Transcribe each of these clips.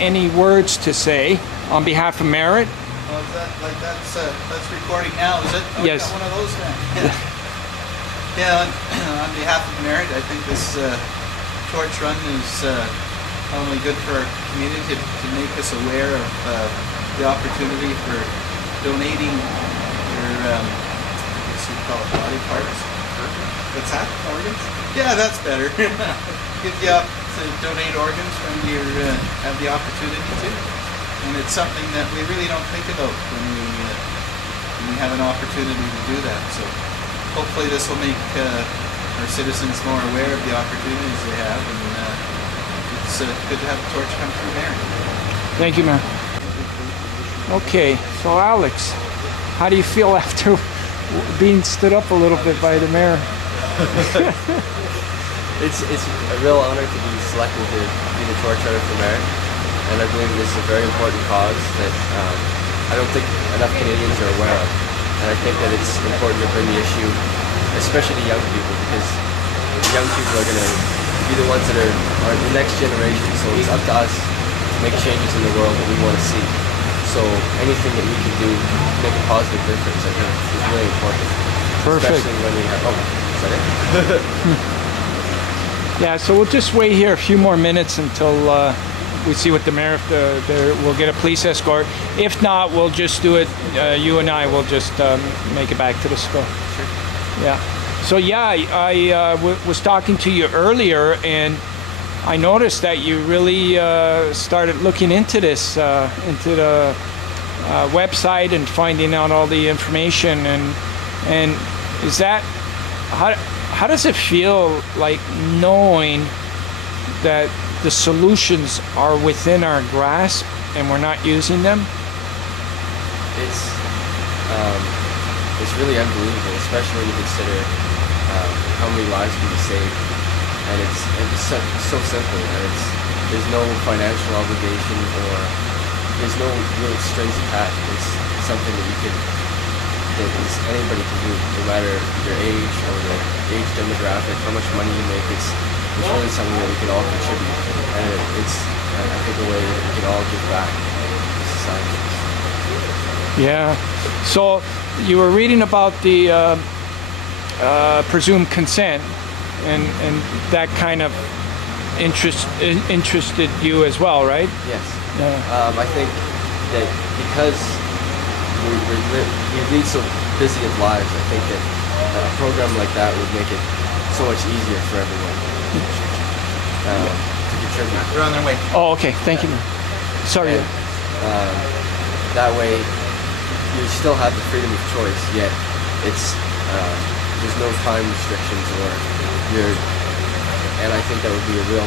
Any words to say on behalf of Merritt? Oh, is that like that's recording now, is it? Oh, Yes. got one of those then. Yeah. On behalf of Merritt, I think this torch run is not only good for our community to make us aware of the opportunity for donating your, I guess you'd call it body parts. What's that? Organs? Yeah, that's better. Gives you up to donate organs when you have the opportunity to. And it's something that we really don't think about when we have an opportunity to do that. So hopefully this will make our citizens more aware of the opportunities they have, and it's good to have a torch come through there. Thank you, Mayor. Okay, so Alex, how do you feel after being stood up a little bit by the mayor? It's a real honor to be selected to be the torch runner for Merritt, and I believe this is a very important cause that I don't think enough Canadians are aware of. And I think that it's important to bring the issue, especially to young people, because young people are going to be the ones that are the next generation. So it's up to us to make changes in the world that we want to see. So anything that we can do to make a positive difference, I think, is really important. Perfect. Especially when we have. Oh, is that it? Yeah, so we'll just wait here a few more minutes until we see what the mayor, we'll get a police escort. If not, we'll just do it, you and I will just make it back to the school. Sure. Yeah. So yeah, I was talking to you earlier, and I noticed that you really started looking into this, into the website and finding out all the information. And is that, how does it feel like knowing that the solutions are within our grasp and we're not using them? It's really unbelievable, especially when you consider how many lives can be saved. And it's so simple, and there's no financial obligation, or there's no real strings attached. It's something that anybody can do, no matter your age or the age demographic, how much money you make. It's really something that we can all contribute, and it's, I think, a way that we can all give back to society. Yeah. So you were reading about the presumed consent, and that kind of interested you as well, right? Yes. Yeah. I think that because we lead so busy of lives, I think that a program like that would make it so much easier for everyone to contribute. They're on their way. Oh, okay. Thank you. Sorry. And, that way, you still have the freedom of choice, yet it's there's no time restrictions, or and I think that would be a real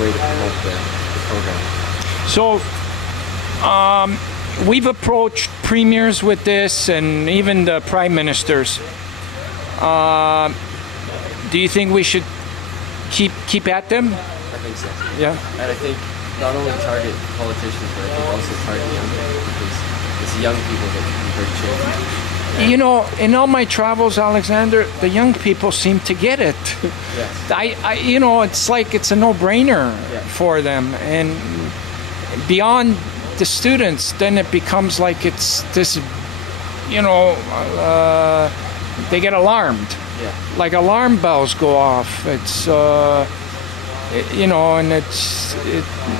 way to promote the program. So, we've approached premiers with this, and even the prime ministers. Do you think we should keep at them? I think so. Yeah. And I think not only target politicians, but I think also target young people, because it's the young people that can bring change. You know, in all my travels, Alexander, the young people seem to get it. Yes. You know, it's like it's a no-brainer for them, and beyond the students, then it becomes like it's this, you know, they get alarmed. Yeah. Like alarm bells go off. It's, you know, and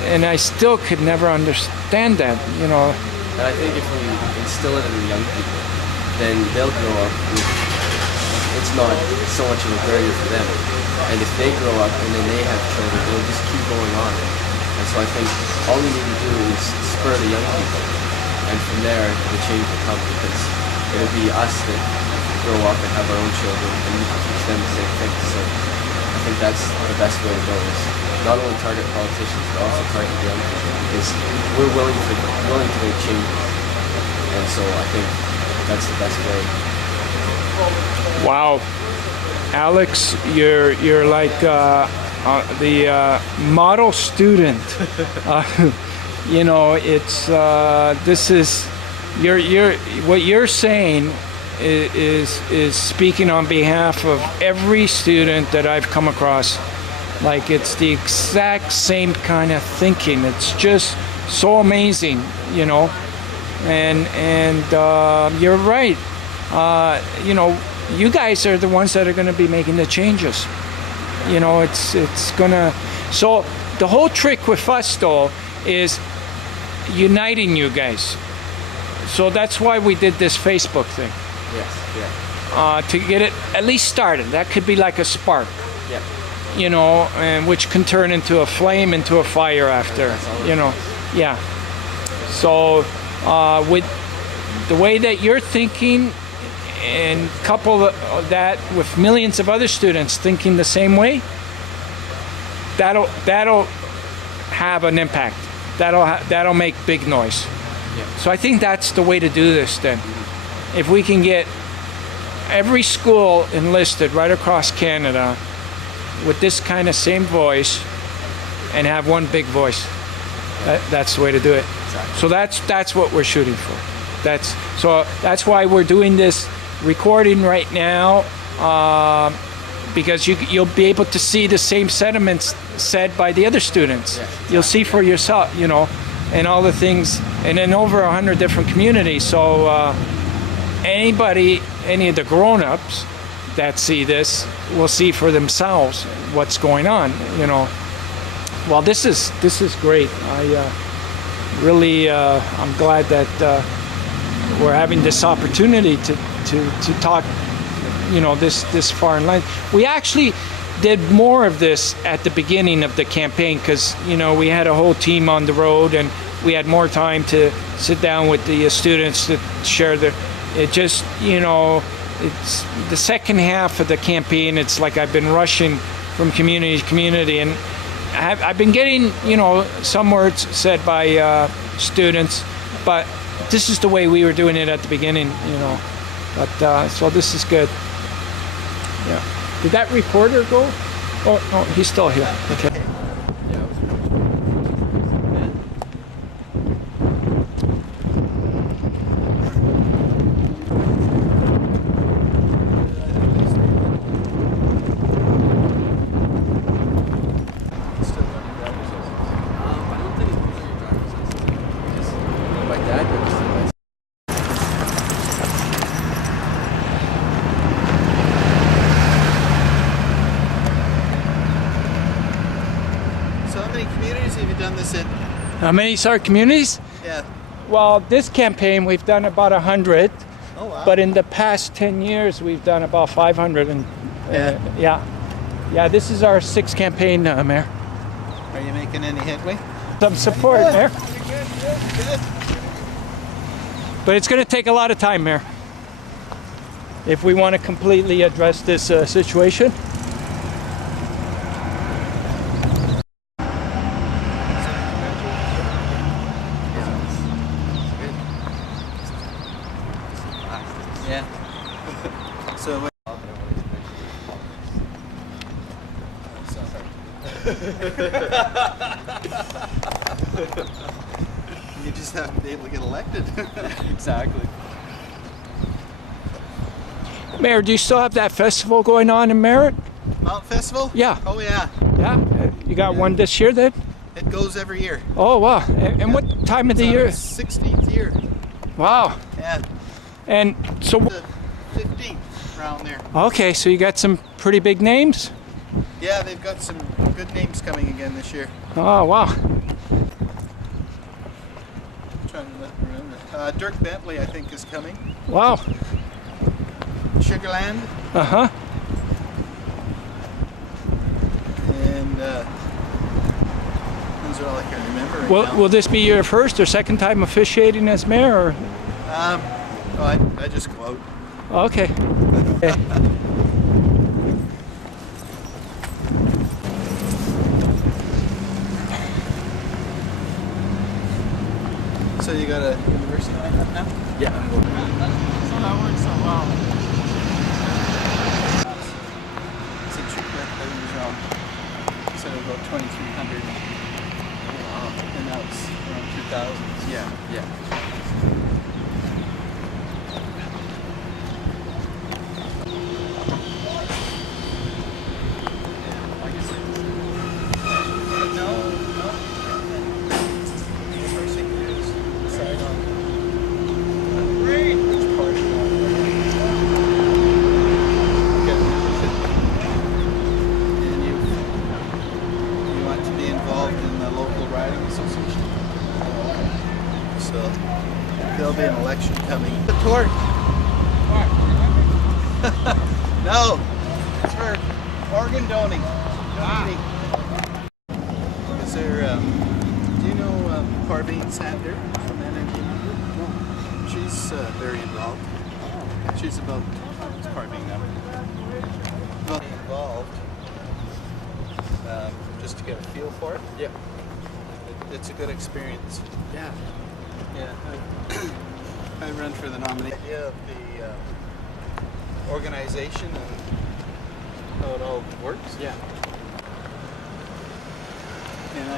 and I still could never understand that, you know. And I think if we instill it in the young people, then they'll grow up with, it's not so much of a barrier for them. And if they grow up and then they have children, they'll just keep going on. And so I think all we need to do is spur the young people, and from there the change will come, because it'll be us that grow up and have our own children, and we can teach them the same thing. So I think that's the best way to go, is not only target politicians, but also target the young people, because we're willing to make changes. And so I think that's the best way. Wow, Alex, you're like the model student. You know, it's this is what you're saying is speaking on behalf of every student that I've come across Like it's the exact same kind of thinking. It's just so amazing, you know. And you're right. You know, you guys are the ones that are going to be making the changes. You know, it's gonna. So the whole trick with us though is uniting you guys. So that's why we did this Facebook thing. Yes, yeah. To get it at least started. That could be like a spark. Yeah. You know, and which can turn into a flame, into a fire after. You know, yeah. So with the way that you're thinking, and couple that with millions of other students thinking the same way, that'll have an impact. That'll make big noise. Yeah. So I think that's the way to do this then. If we can get every school enlisted right across Canada with this kind of same voice and have one big voice, that's the way to do it. Exactly. So that's what we're shooting for. That's why we're doing this recording right now, because you'll be able to see the same sentiments said by the other students. Yes, exactly. You'll see for yourself, you know, and all the things, and in over 100 different communities. So anybody, any of the grown-ups that see this will see for themselves what's going on, you know. Well, this is great. I really, I'm glad that we're having this opportunity to talk, you know, this far in line. We actually did more of this at the beginning of the campaign because, you know, we had a whole team on the road and we had more time to sit down with the students to share it just, you know, it's the second half of the campaign. It's like I've been rushing from community to community, and I've been getting, you know, some words said by students, but this is the way we were doing it at the beginning, you know. But so this is good. Yeah. Did that reporter go? Oh no, he's still here. Okay. How many communities? Yeah. Well, this campaign we've done about 100. Oh wow. But in the past 10 years we've done about 500. And yeah, this is our 6th campaign, Mayor. Are you making any headway? Some support, Mayor. Good. But it's going to take a lot of time, Mayor, if we want to completely address this situation. Yeah. So. You just have to be able to get elected. Exactly. Mayor, do you still have that festival going on in Merritt? Mount Festival? Yeah. Oh yeah. Yeah. You got one this year then? It goes every year. Oh wow. And what time of the year? 16th year. Wow. Yeah. And so. The 15th around there. Okay, so you got some pretty big names? Yeah, they've got some good names coming again this year. Oh wow. I'm trying to remember. Dirk Bentley, I think, is coming. Wow. Sugarland. Uh-huh. And those are all I can remember right now. Will this be your first or second time officiating as mayor? Or? I just go out. Okay. Okay. So you got a university lined up now? Yeah, I'm going. So that works so well. It's a cheaper instead of about 2,300. And that was around 2,000. Yeah, yeah. so there'll be an election coming. The torch. No, it's for organ donating. Is there? Do you know Parveen Sander from Energy? No. She's very involved. She's about Parveen number. Well, involved. Just to get a feel for it. Yeah. It's a good experience. Yeah. Yeah. I run for the nomination. Idea of the organization and how it all works. Yeah. And